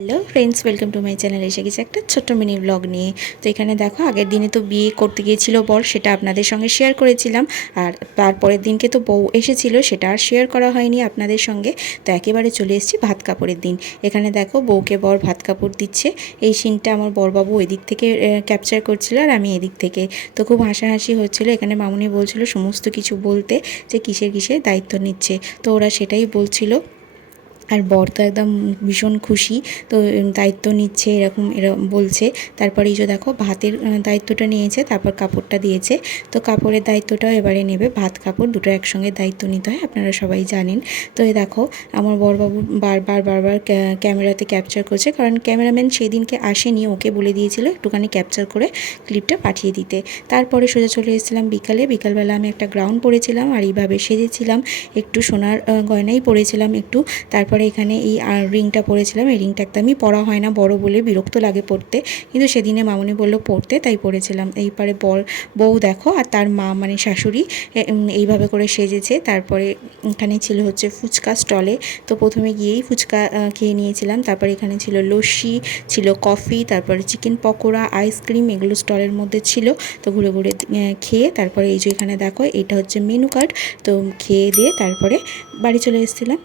Hello friends, welcome to my channel. এসে গেছে একটা ছোট্ট মিনি ব্লগ নিয়ে। তো এখানে দেখো, আগের দিনে তো বিয়ে করতে গিয়েছিল বর, সেটা আপনাদের সঙ্গে শেয়ার করেছিলাম। আর তারপরের দিনকে তো বউ এসেছিল, সেটা আর শেয়ার করা হয়নি আপনাদের সঙ্গে। তো একেবারে চলে এসেছি ভাত কাপড়ের দিন। এখানে দেখো, বউকে বর ভাত কাপড় দিচ্ছে। এই সিনটা আমার বরবাবু এদিক থেকে ক্যাপচার করছিল, আর আমি এদিক থেকে। তো খুব হাসাহাসি হচ্ছিল। এখানে মামুনি বলছিল সমস্ত কিছু বলতে, যে কিসের কিসের দায়িত্ব নিচ্ছে। তো ওরা সেটাই বলছিল। আর বর তো একদম ভীষণ খুশি। তো দায়িত্ব নিচ্ছে এরকম বলছে। তারপরে এই যে দেখো, ভাতের দায়িত্বটা নিয়েছে, তারপর কাপড়টা দিয়েছে। তো কাপড়ের দায়িত্বটাও এবারে নেবে। ভাত কাপড় দুটো একসঙ্গে দায়িত্ব নিতে হয়, আপনারা সবাই জানেন। তো এই দেখো, আমার বরবাবু বারবার ক্যামেরাতে ক্যাপচার করছে, কারণ ক্যামেরাম্যান সেই দিনকে আসেনি, ওকে বলে দিয়েছিল একটুখানি ক্যাপচার করে ক্লিপটা পাঠিয়ে দিতে। তারপরে সোজা চলে এসেছিলাম বিকালবেলা আমি একটা গ্রাউন পরেছিলাম, আর এইভাবে সেজেছিলাম। একটু সোনার গয়নাই পরেছিলাম একটু। তারপরে এখানে এই রিংটা পরেছিলাম। এই রিংটা একদমই পরা হয় না, বড় বলে বিরক্ত লাগে পরতে, কিন্তু সেদিনে মামুনি বলল পরতে, তাই পরেছিলাম। এইবারে বউ দেখো, আর তার মা মানে শাশুড়ি এইভাবে করে সেজেছে। তারপরে এখানে ছিল হচ্ছে ফুচকা স্টলে। তো প্রথমে গিয়েই ফুচকা খেয়ে নিয়েছিলাম। তারপরে এখানে ছিল লস্যি, ছিল কফি, তারপরে চিকেন পকোড়া, আইসক্রিম, এগুলো স্টলের মধ্যে ছিল। তো ঘুরে ঘুরে খেয়ে তারপরে এই যে এখানে দেখো, এটা হচ্ছে মেনু কার্ড। তো খেয়ে দিয়ে তারপরে বাড়ি চলে এসেছিলাম।